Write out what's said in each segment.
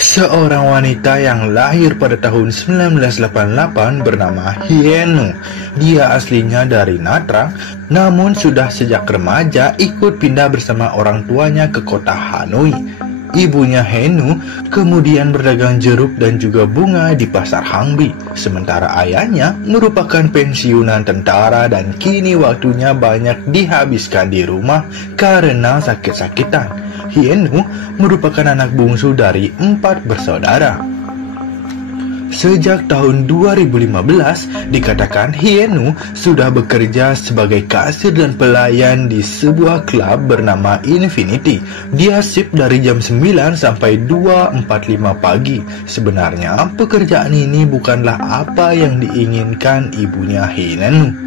Seorang wanita yang lahir pada tahun 1988 bernama Hienu. Dia aslinya dari Natra, namun sudah sejak remaja ikut pindah bersama orang tuanya ke kota Hanoi. Ibunya Henu kemudian berdagang jeruk dan juga bunga di pasar Hangbi. Sementara ayahnya merupakan pensiunan tentara dan kini waktunya banyak dihabiskan di rumah karena sakit-sakitan. Hienu merupakan anak bungsu dari 4 bersaudara. Sejak tahun 2015, dikatakan Hienu sudah bekerja sebagai kasir dan pelayan di sebuah klub bernama Infinity. Dia shift dari jam 9 sampai 2.45 pagi. Sebenarnya, pekerjaan ini bukanlah apa yang diinginkan ibunya Hienu.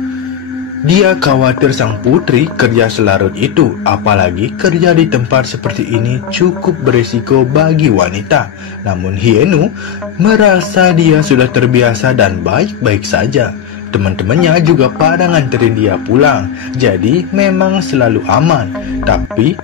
Dia khawatir sang putri kerja selarut itu, apalagi kerja di tempat seperti ini cukup berisiko bagi wanita. Namun Hienu merasa dia sudah terbiasa dan baik-baik saja. Teman-temannya juga pada nganterin dia pulang, jadi memang selalu aman. Tapi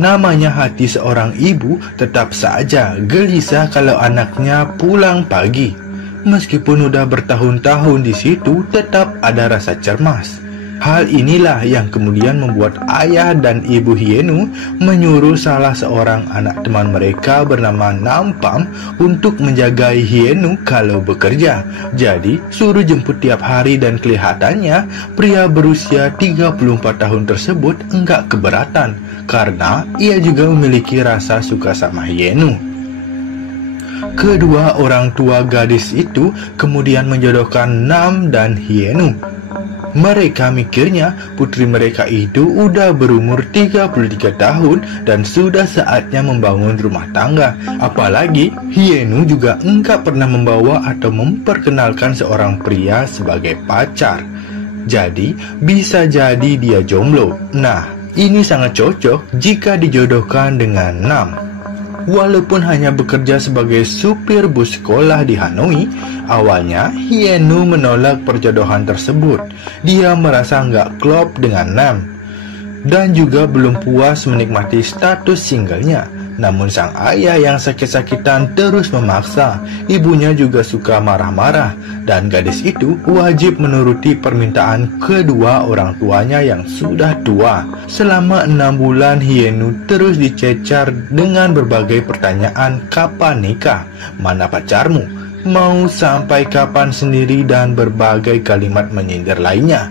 namanya hati seorang ibu tetap saja gelisah kalau anaknya pulang pagi. Meskipun udah bertahun-tahun di situ, tetap ada rasa cemas. Hal inilah yang kemudian membuat ayah dan ibu Hienu menyuruh salah seorang anak teman mereka bernama Nampam untuk menjagai Hienu kalau bekerja. Jadi suruh jemput tiap hari dan kelihatannya pria berusia 34 tahun tersebut enggak keberatan karena ia juga memiliki rasa suka sama Hienu. Kedua orang tua gadis itu kemudian menjodohkan Nam dan Hienu. Mereka mikirnya putri mereka itu udah berumur 33 tahun dan sudah saatnya membangun rumah tangga. Apalagi Hienu juga enggak pernah membawa atau memperkenalkan seorang pria sebagai pacar. Jadi bisa jadi dia jomblo. Nah, ini sangat cocok jika dijodohkan dengan Nam. Walaupun hanya bekerja sebagai supir bus sekolah di Hanoi, awalnya Hienu menolak perjodohan tersebut. Dia merasa nggak klop dengan Nam dan juga belum puas menikmati status singlenya. Namun sang ayah yang sakit-sakitan terus memaksa. Ibunya juga suka marah-marah dan gadis itu wajib menuruti permintaan kedua orang tuanya yang sudah tua. Selama 6 bulan Hienu terus dicecar dengan berbagai pertanyaan, kapan nikah, mana pacarmu, mau sampai kapan sendiri, dan berbagai kalimat menyindir lainnya.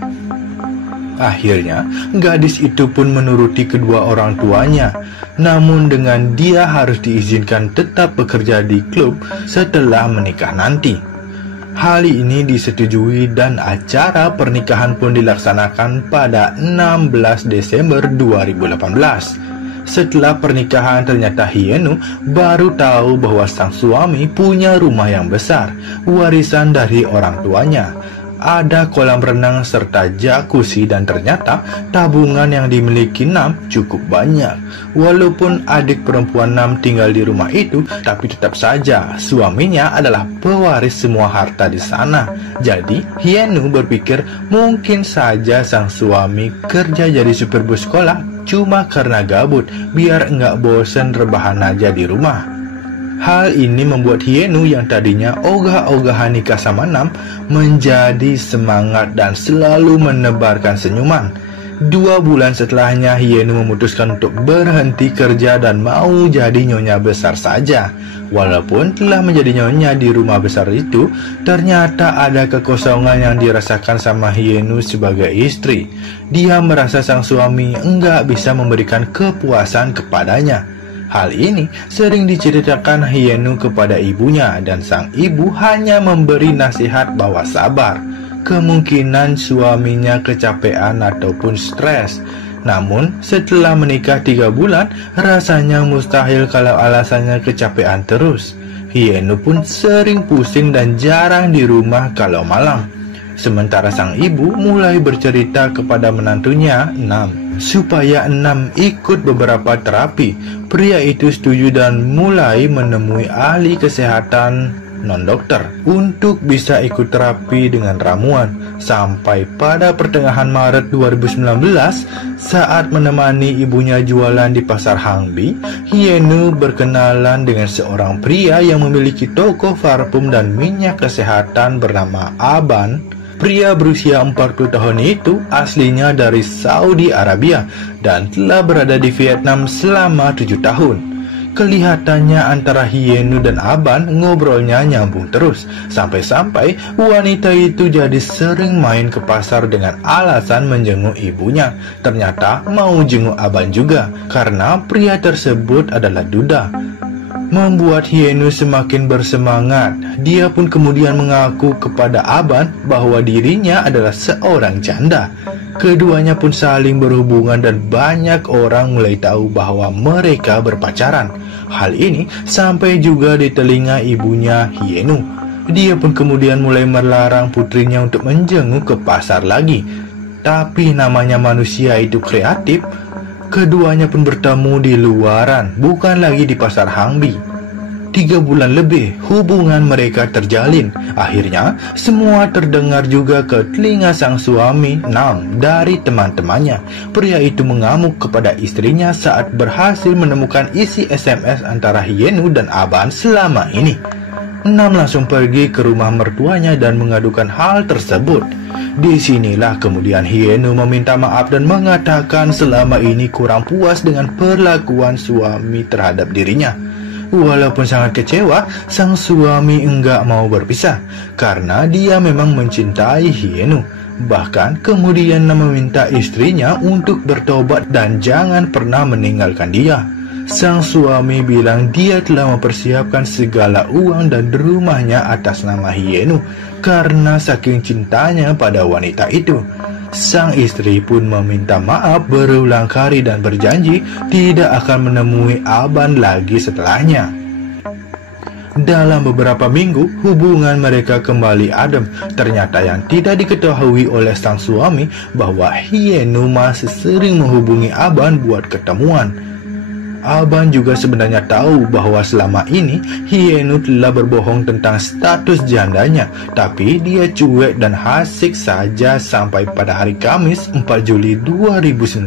Akhirnya, gadis itu pun menuruti kedua orang tuanya. Namun dengan dia harus diizinkan tetap bekerja di klub setelah menikah nanti. Hal ini disetujui dan acara pernikahan pun dilaksanakan pada 16 Desember 2018. Setelah pernikahan ternyata Hienu baru tahu bahwa sang suami punya rumah yang besar, warisan dari orang tuanya. Ada kolam renang serta jacuzzi dan ternyata tabungan yang dimiliki Nam cukup banyak. Walaupun adik perempuan Nam tinggal di rumah itu, tapi tetap saja suaminya adalah pewaris semua harta di sana. Jadi Hienu berpikir mungkin saja sang suami kerja jadi supir bus sekolah cuma karena gabut, biar enggak bosen rebahan aja di rumah. Hal ini membuat Hienu yang tadinya ogah-ogahan nikah sama Nam menjadi semangat dan selalu menebarkan senyuman. 2 bulan setelahnya Hienu memutuskan untuk berhenti kerja dan mau jadi nyonya besar saja. Walaupun telah menjadi nyonya di rumah besar itu, ternyata ada kekosongan yang dirasakan sama Hienu sebagai istri. Dia merasa sang suami enggak bisa memberikan kepuasan kepadanya. Hal ini sering diceritakan Hienu kepada ibunya dan sang ibu hanya memberi nasihat bahwa sabar. Kemungkinan suaminya kecapean ataupun stres. Namun setelah menikah 3 bulan, rasanya mustahil kalau alasannya kecapean terus. Hienu pun sering pusing dan jarang di rumah kalau malam. Sementara sang ibu mulai bercerita kepada menantunya, Nam, supaya Nam ikut beberapa terapi. Pria itu setuju dan mulai menemui ahli kesehatan non-dokter untuk bisa ikut terapi dengan ramuan. Sampai pada pertengahan Maret 2019, saat menemani ibunya jualan di pasar Hangbi, Hienu berkenalan dengan seorang pria yang memiliki toko parfum dan minyak kesehatan bernama Aban. Pria berusia 40 tahun itu aslinya dari Saudi Arabia dan telah berada di Vietnam selama 7 tahun. Kelihatannya antara Hienu dan Aban ngobrolnya nyambung terus, sampai-sampai wanita itu jadi sering main ke pasar dengan alasan menjenguk ibunya. Ternyata mau jenguk Aban juga, karena pria tersebut adalah duda. Membuat Hienu semakin bersemangat. Dia pun kemudian mengaku kepada Aban bahwa dirinya adalah seorang janda. Keduanya pun saling berhubungan dan banyak orang mulai tahu bahwa mereka berpacaran. Hal ini sampai juga di telinga ibunya Hienu. Dia pun kemudian mulai melarang putrinya untuk menjenguk ke pasar lagi. Tapi namanya manusia itu kreatif. Keduanya pun bertemu di luaran, bukan lagi di pasar Hangbi. 3 bulan lebih hubungan mereka terjalin. Akhirnya semua terdengar juga ke telinga sang suami Nam dari teman-temannya. Pria itu mengamuk kepada istrinya saat berhasil menemukan isi SMS antara Hienu dan Aban selama ini. Nam langsung pergi ke rumah mertuanya dan mengadukan hal tersebut. Disinilah kemudian Hienu meminta maaf dan mengatakan selama ini kurang puas dengan perlakuan suami terhadap dirinya. Walaupun sangat kecewa, sang suami enggak mau berpisah karena dia memang mencintai Hienu. Bahkan kemudian meminta istrinya untuk bertobat dan jangan pernah meninggalkan dia. Sang suami bilang dia telah mempersiapkan segala uang dan rumahnya atas nama Hienu karena saking cintanya pada wanita itu. Sang istri pun meminta maaf berulang kali dan berjanji tidak akan menemui Aban lagi setelahnya. Dalam beberapa minggu, hubungan mereka kembali adem. Ternyata yang tidak diketahui oleh sang suami bahwa Hienu masih sering menghubungi Aban buat ketemuan. Aban juga sebenarnya tahu bahwa selama ini Hienu telah berbohong tentang status jandanya, tapi dia cuek dan hasik saja sampai pada hari Kamis 4 Juli 2019,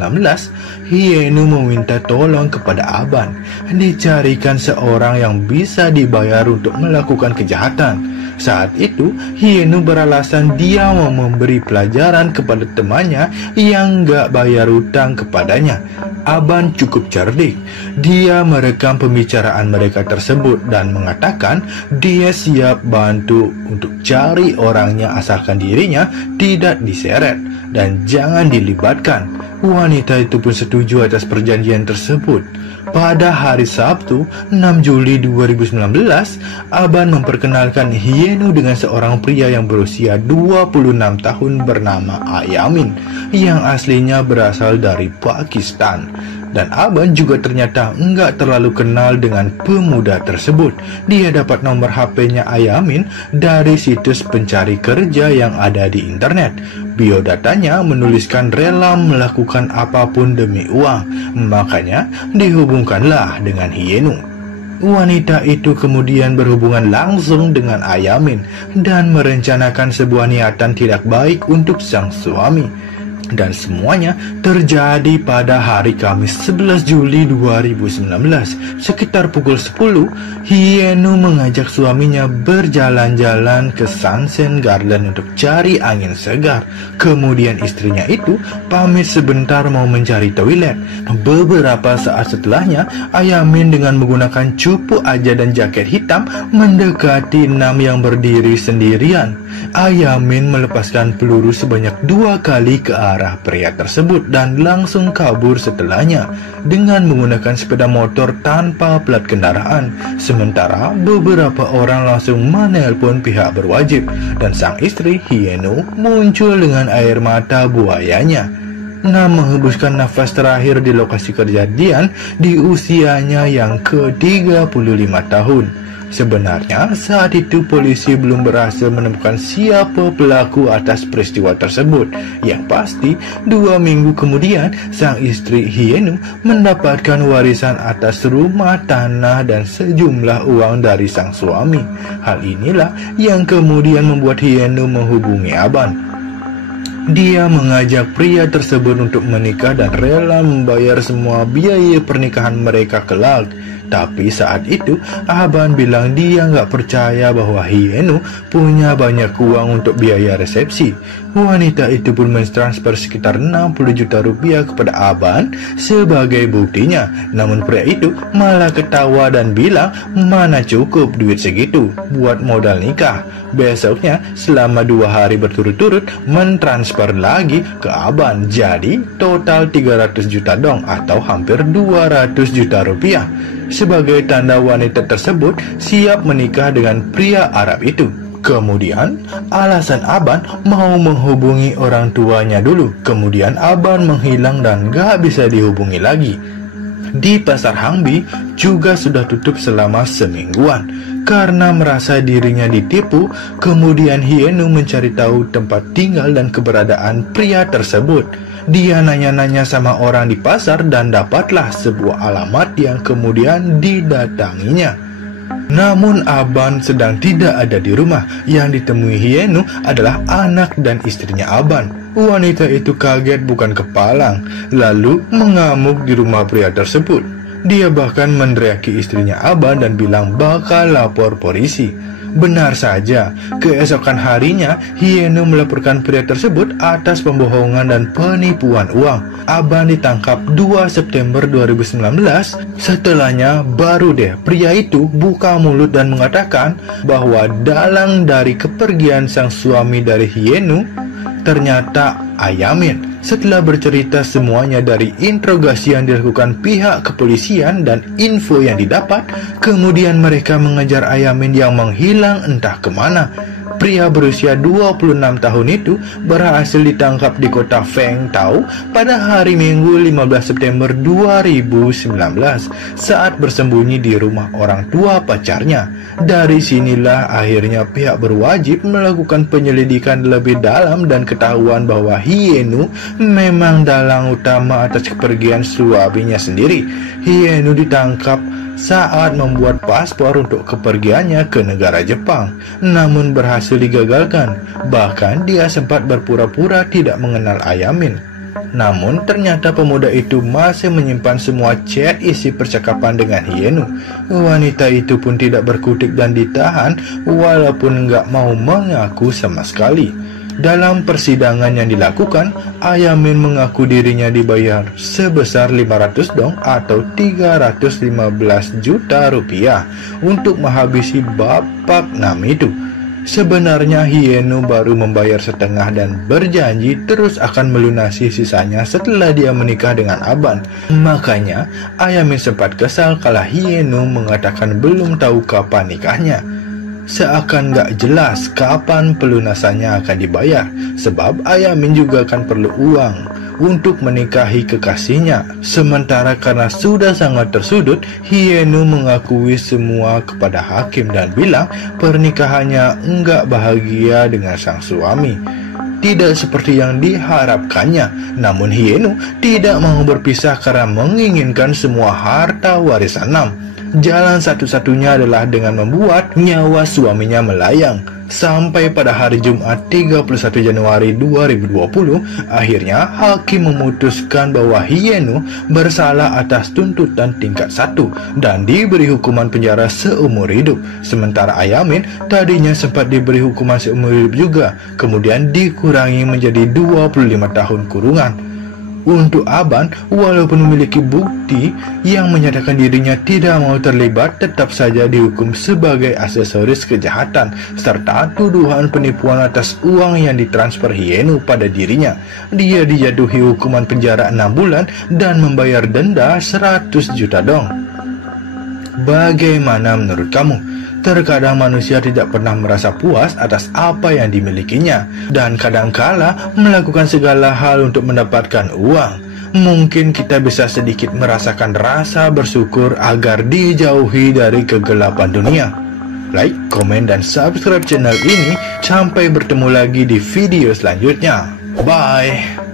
Hienu meminta tolong kepada Aban, dicarikan seorang yang bisa dibayar untuk melakukan kejahatan. Saat itu, Hienu beralasan dia mau memberi pelajaran kepada temannya yang gak bayar utang kepadanya. Aban cukup cerdik. Dia merekam pembicaraan mereka tersebut dan mengatakan dia siap bantu untuk cari orangnya asalkan dirinya tidak diseret dan jangan dilibatkan. Wanita itu pun setuju atas perjanjian tersebut. Pada hari Sabtu, 6 Juli 2019, Aban memperkenalkan Hienu dengan seorang pria yang berusia 26 tahun bernama Ayamin, yang aslinya berasal dari Pakistan. Dan Aban juga ternyata enggak terlalu kenal dengan pemuda tersebut. Dia dapat nomor HP-nya Ayamin dari situs pencari kerja yang ada di internet. Biodatanya menuliskan rela melakukan apapun demi uang. Makanya dihubungkanlah dengan Hienu. Wanita itu kemudian berhubungan langsung dengan Ayamin dan merencanakan sebuah niatan tidak baik untuk sang suami. Dan semuanya terjadi pada hari Kamis 11 Juli 2019. Sekitar pukul 10, Hienu mengajak suaminya berjalan-jalan ke Sunset Garden untuk cari angin segar. Kemudian istrinya itu pamit sebentar mau mencari toilet. Beberapa saat setelahnya, Ayamin dengan menggunakan cupu aja dan jaket hitam mendekati Nam yang berdiri sendirian. Ayamin melepaskan peluru sebanyak 2 kali ke arah pria tersebut dan langsung kabur setelahnya dengan menggunakan sepeda motor tanpa plat kendaraan. Sementara beberapa orang langsung menelpon pihak berwajib dan sang istri Hienu muncul dengan air mata buayanya. Nam menghembuskan nafas terakhir di lokasi kejadian di usianya yang ke-35 tahun. Sebenarnya saat itu polisi belum berhasil menemukan siapa pelaku atas peristiwa tersebut. Yang pasti 2 minggu kemudian sang istri Hienu mendapatkan warisan atas rumah, tanah dan sejumlah uang dari sang suami. Hal inilah yang kemudian membuat Hienu menghubungi Aban. Dia mengajak pria tersebut untuk menikah dan rela membayar semua biaya pernikahan mereka kelak. Tapi saat itu, Aban bilang dia nggak percaya bahwa Hienu punya banyak uang untuk biaya resepsi. Wanita itu pun mentransfer sekitar 60 juta rupiah kepada Aban sebagai buktinya. Namun pria itu malah ketawa dan bilang mana cukup duit segitu buat modal nikah. Besoknya selama 2 hari berturut-turut mentransfer lagi ke Aban. Jadi total 300 juta dong atau hampir 200 juta rupiah. Sebagai tanda wanita tersebut siap menikah dengan pria Arab itu. Kemudian alasan Aban mau menghubungi orang tuanya dulu. Kemudian Aban menghilang dan gak bisa dihubungi lagi. Di pasar Hangbi juga sudah tutup selama semingguan. Karena merasa dirinya ditipu, kemudian Hienu mencari tahu tempat tinggal dan keberadaan pria tersebut. Dia nanya-nanya sama orang di pasar dan dapatlah sebuah alamat yang kemudian didatanginya. Namun Aban sedang tidak ada di rumah. Yang ditemui Hienu adalah anak dan istrinya Aban. Wanita itu kaget bukan kepalang, lalu mengamuk di rumah pria tersebut. Dia bahkan meneriaki istrinya Aban dan bilang bakal lapor polisi. Benar saja, keesokan harinya Hienu melaporkan pria tersebut atas pembohongan dan penipuan uang. Aban ditangkap 2 September 2019. Setelahnya baru deh pria itu buka mulut dan mengatakan bahwa dalang dari kepergian sang suami dari Hienu ternyata Ayamin. Setelah bercerita semuanya dari interogasi yang dilakukan pihak kepolisian dan info yang didapat, kemudian mereka mengejar Ayamin yang menghilang entah kemana. Pria berusia 26 tahun itu berhasil ditangkap di kota Feng Tau pada hari Minggu 15 September 2019 saat bersembunyi di rumah orang tua pacarnya. Dari sinilah akhirnya pihak berwajib melakukan penyelidikan lebih dalam dan ketahuan bahwa Hienu memang dalang utama atas kepergian suaminya sendiri. Hienu ditangkap saat membuat paspor untuk kepergiannya ke negara Jepang, namun berhasil digagalkan. Bahkan dia sempat berpura-pura tidak mengenal Ayamin. Namun ternyata pemuda itu masih menyimpan semua chat isi percakapan dengan Hienu. Wanita itu pun tidak berkutik dan ditahan walaupun nggak mau mengaku sama sekali. Dalam persidangan yang dilakukan, Ayamin mengaku dirinya dibayar sebesar 500 dong atau 315 juta rupiah untuk menghabisi bapak Nam itu. Sebenarnya Hienu baru membayar setengah dan berjanji terus akan melunasi sisanya setelah dia menikah dengan Aban. Makanya Ayamin sempat kesal kala Hienu mengatakan belum tahu kapan nikahnya. Seakan gak jelas kapan pelunasannya akan dibayar, sebab Ayamin juga akan perlu uang untuk menikahi kekasihnya. Sementara karena sudah sangat tersudut, Hienu mengakui semua kepada hakim dan bilang pernikahannya enggak bahagia dengan sang suami. Tidak seperti yang diharapkannya. Namun Hienu tidak mau berpisah karena menginginkan semua harta warisan Nam. Jalan satu-satunya adalah dengan membuat nyawa suaminya melayang. Sampai pada hari Jumat 31 Januari 2020, akhirnya hakim memutuskan bahwa Hienu bersalah atas tuntutan tingkat 1 dan diberi hukuman penjara seumur hidup. Sementara Ayamin tadinya sempat diberi hukuman seumur hidup juga, kemudian dikurangi menjadi 25 tahun kurungan. Untuk Aban, walaupun memiliki bukti yang menyatakan dirinya tidak mau terlibat, tetap saja dihukum sebagai aksesoris kejahatan serta tuduhan penipuan atas uang yang ditransfer Hienu pada dirinya. Dia dijatuhi hukuman penjara 6 bulan dan membayar denda 100 juta dong. Bagaimana menurut kamu? Terkadang manusia tidak pernah merasa puas atas apa yang dimilikinya dan kadangkala melakukan segala hal untuk mendapatkan uang. Mungkin kita bisa sedikit merasakan rasa bersyukur agar dijauhi dari kegelapan dunia. Like, komen, dan subscribe channel ini. Sampai bertemu lagi di video selanjutnya. Bye.